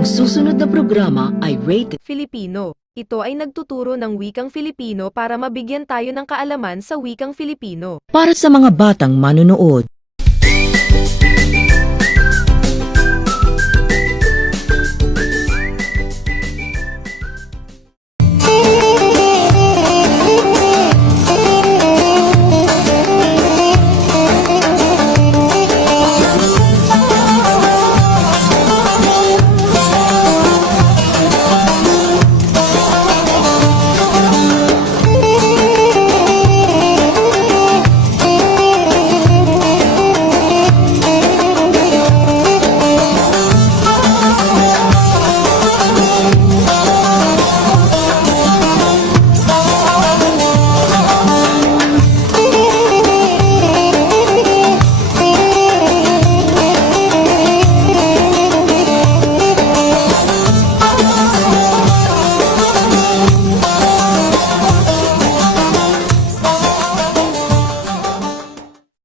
Ang susunod na programa ay rated Filipino. Ito ay nagtuturo ng wikang Filipino para mabigyan tayo ng kaalaman sa wikang Filipino. para sa mga batang manonood.